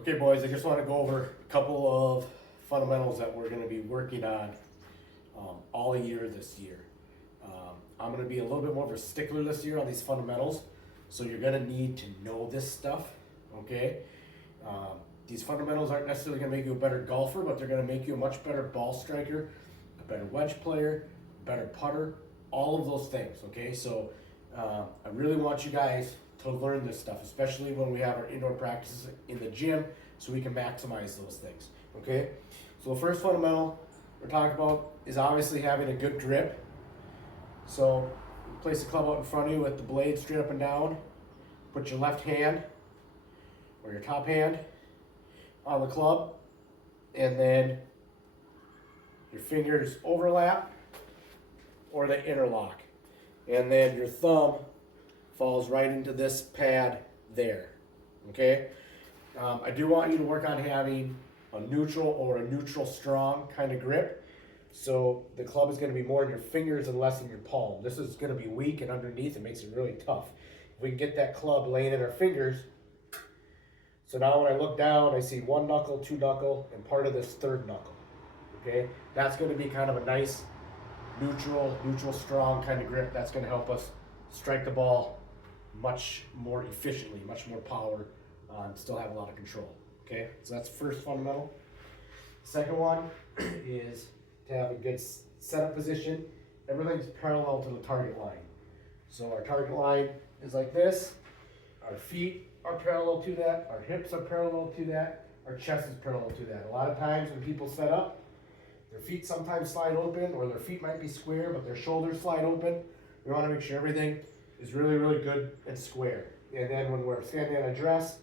Okay, boys, I just want to go over a couple of fundamentals that we're going to be working on all year this year. I'm going to be a little bit more of a stickler this year on these fundamentals, so you're going to need to know this stuff, okay? These fundamentals aren't necessarily going to make you a better golfer, but they're going to make you a much better ball striker, a better wedge player, a better putter, all of those things, okay? So I really want you guys to learn this stuff, especially when we have our indoor practices in the gym, so we can maximize those things, okay? So the first fundamental we're talking about is obviously having a good grip. So place the club out in front of you with the blade straight up and down. Put your left hand or your top hand on the club, and then your fingers overlap or they interlock. And then your thumb falls right into this pad there, okay? I do want you to work on having a neutral or a neutral strong kind of grip. So the club is going to be more in your fingers and less in your palm. This is going to be weak, and underneath it makes it really tough. If we can get that club laying in our fingers, so now when I look down, I see one knuckle, two knuckle, and part of this third knuckle, okay? That's going to be kind of a nice neutral strong kind of grip. That's going to help us strike the ball much more efficiently, much more power, and still have a lot of control, okay? So that's the first fundamental. Second one is to have a good setup position. Everything's parallel to the target line. So our target line is like this. Our feet are parallel to that. Our hips are parallel to that. Our chest is parallel to that. A lot of times when people set up, their feet sometimes slide open, or their feet might be square, but their shoulders slide open. We want to make sure everything is really, really good and square. And then when we're standing on a dress,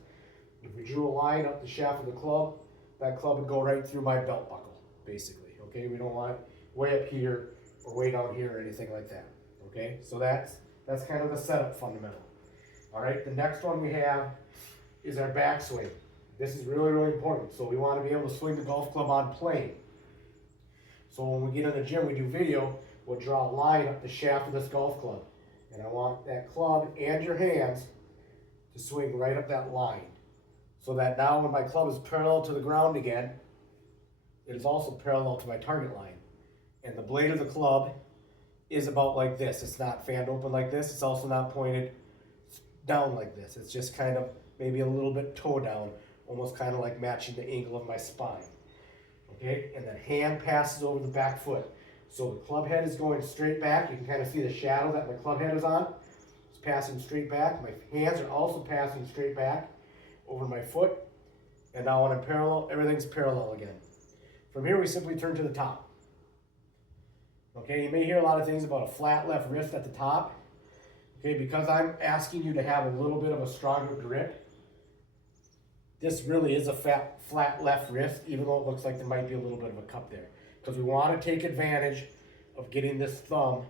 if we drew a line up the shaft of the club, that club would go right through my belt buckle, basically. Okay, we don't want it way up here or way down here or anything like that. Okay, so that's kind of the setup fundamental. All right, the next one we have is our backswing. This is really, really important. So we want to be able to swing the golf club on plane. So when we get in the gym, we do video, we'll draw a line up the shaft of this golf club. And I want that club and your hands to swing right up that line. So that now when my club is parallel to the ground again, it is also parallel to my target line. And the blade of the club is about like this. It's not fanned open like this. It's also not pointed down like this. It's just kind of maybe a little bit toe down, almost kind of like matching the angle of my spine. Okay, and the hand passes over the back foot. So the club head is going straight back. You can kind of see the shadow that my club head is on. It's passing straight back. My hands are also passing straight back over my foot. And now when I'm parallel, everything's parallel again. From here, we simply turn to the top. Okay, you may hear a lot of things about a flat left wrist at the top. Okay, because I'm asking you to have a little bit of a stronger grip, this really is a flat left wrist, even though it looks like there might be a little bit of a cup there. Because we want to take advantage of getting this thumb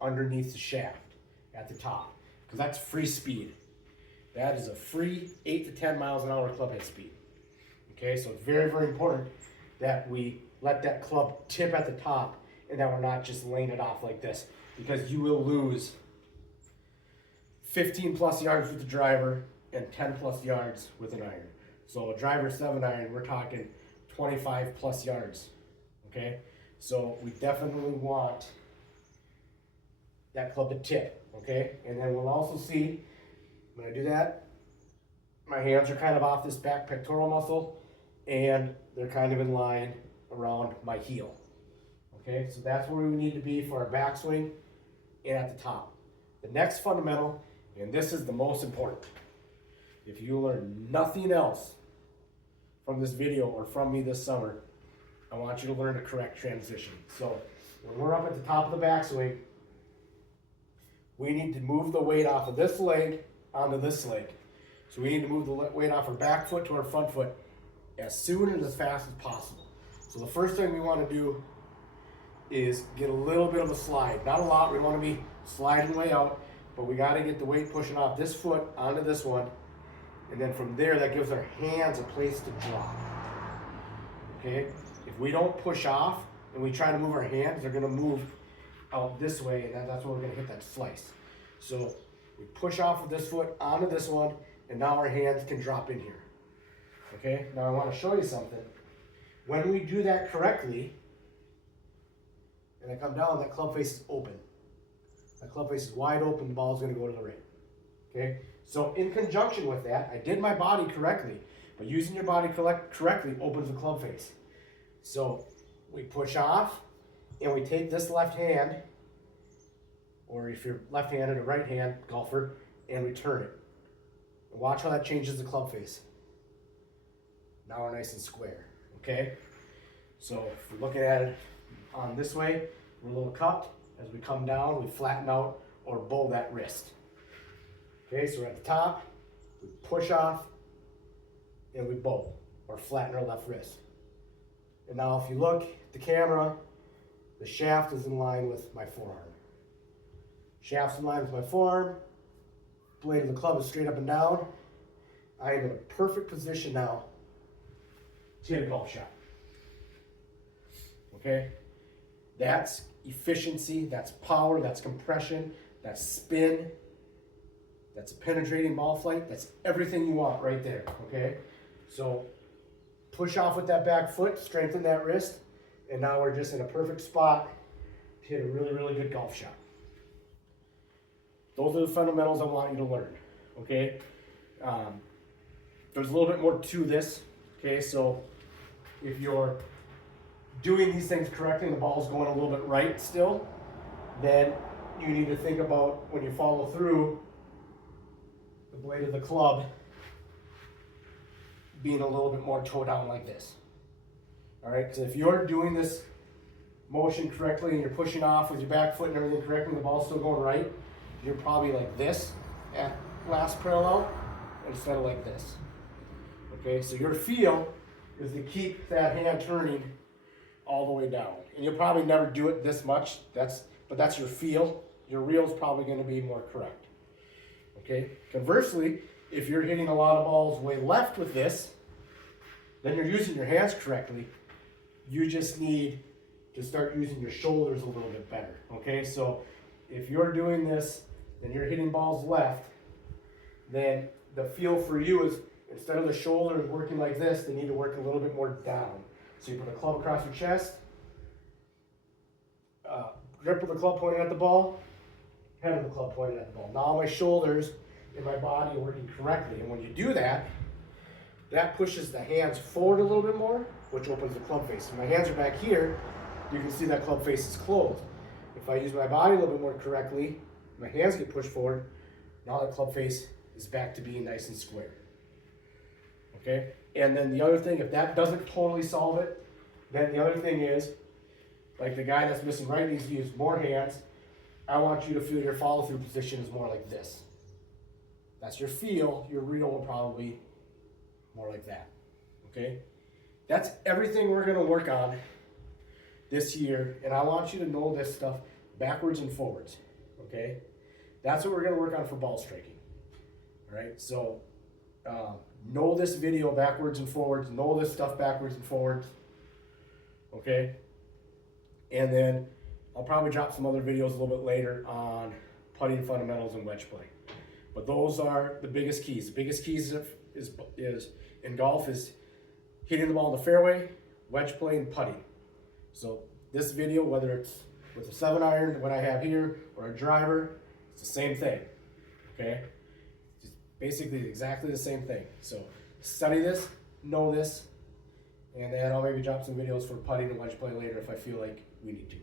underneath the shaft at the top. Because that's free speed. That is a free 8 to 10 miles an hour club head speed. Okay, so it's very, very important that we let that club tip at the top and that we're not just laying it off like this, because you will lose 15 plus yards with the driver and 10 plus yards with an iron. So a driver 7-iron, we're talking 25 plus yards, okay? So we definitely want that club to tip, okay? And then we'll also see, when I do that, my hands are kind of off this back pectoral muscle, and they're kind of in line around my heel. Okay, so that's where we need to be for our backswing and at the top. The next fundamental, and this is the most important, if you learn nothing else from this video or from me this summer, I want you to learn the correct transition. So when we're up at the top of the backswing, we need to move the weight off of this leg onto this leg. So we need to move the weight off our back foot to our front foot as soon and as fast as possible. So the first thing we want to do is get a little bit of a slide. Not a lot, we want to be sliding way out, but we got to get the weight pushing off this foot onto this one, and then from there that gives our hands a place to drop. Okay, if we don't push off and we try to move our hands, they're going to move out this way, and that's where we're going to hit that slice. So we push off with this foot onto this one, and now our hands can drop in here. Okay, now I want to show you something. When we do that correctly, and I come down, that club face is open. That club face is wide open, the ball is going to go to the ring. Okay, so in conjunction with that, I did my body correctly, but using your body correctly opens the club face. So we push off, and we take this left hand, or if you're left-handed or right-hand golfer, and we turn it. And watch how that changes the club face. Now we're nice and square, okay? So if we're looking at it on this way, we're a little cupped. As we come down, we flatten out or bow that wrist. Okay, so we're at the top, we push off, and we bow or flatten our left wrist. And now if you look at the camera, the shaft is in line with my forearm. Shaft's in line with my forearm, blade of the club is straight up and down. I am in a perfect position now to hit a golf shot. Okay? That's efficiency, that's power, that's compression, that's spin, that's a penetrating ball flight, that's everything you want right there, okay? So push off with that back foot, strengthen that wrist, and now we're just in a perfect spot to hit a really, really good golf shot. Those are the fundamentals I want you to learn, okay? There's a little bit more to this, okay? So if you're doing these things correctly and the ball's going a little bit right still, then you need to think about when you follow through the blade of the club being a little bit more toe down like this. All right, because if you're doing this motion correctly and you're pushing off with your back foot and everything correctly and the ball's still going right, you're probably like this at last parallel instead of like this. Okay, so your feel is to keep that hand turning all the way down. And you'll probably never do it this much, but that's your feel. Your reel is probably going to be more correct. Okay, conversely, if you're hitting a lot of balls way left with this, then you're using your hands correctly. You just need to start using your shoulders a little bit better. Okay, so if you're doing this and you're hitting balls left, then the feel for you is instead of the shoulders working like this, they need to work a little bit more down. So you put a club across your chest, grip of the club pointing at the ball, head of the club pointing at the ball. Now my shoulders and my body are working correctly. And when you do that, that pushes the hands forward a little bit more, which opens the club face. If my hands are back here, you can see that club face is closed. If I use my body a little bit more correctly, my hands get pushed forward, now that club face is back to being nice and square. Okay? And then the other thing, if that doesn't totally solve it, then the other thing is, like the guy that's missing right needs to use more hands. I want you to feel your follow-through position is more like this. That's your feel. Your reel will probably more like that. Okay? That's everything we're going to work on this year, and I want you to know this stuff backwards and forwards. Okay? That's what we're going to work on for ball striking. All right? So, know this video backwards and forwards. Know this stuff backwards and forwards. Okay? And then I'll probably drop some other videos a little bit later on putting fundamentals and wedge play. But those are the biggest keys. The biggest keys is in golf is hitting the ball in the fairway, wedge play, and putting. So this video, whether it's with a 7-iron, what I have here, or a driver, it's the same thing. Okay? It's basically exactly the same thing. So study this, know this, and then I'll maybe drop some videos for putting and wedge play later if I feel like we need to.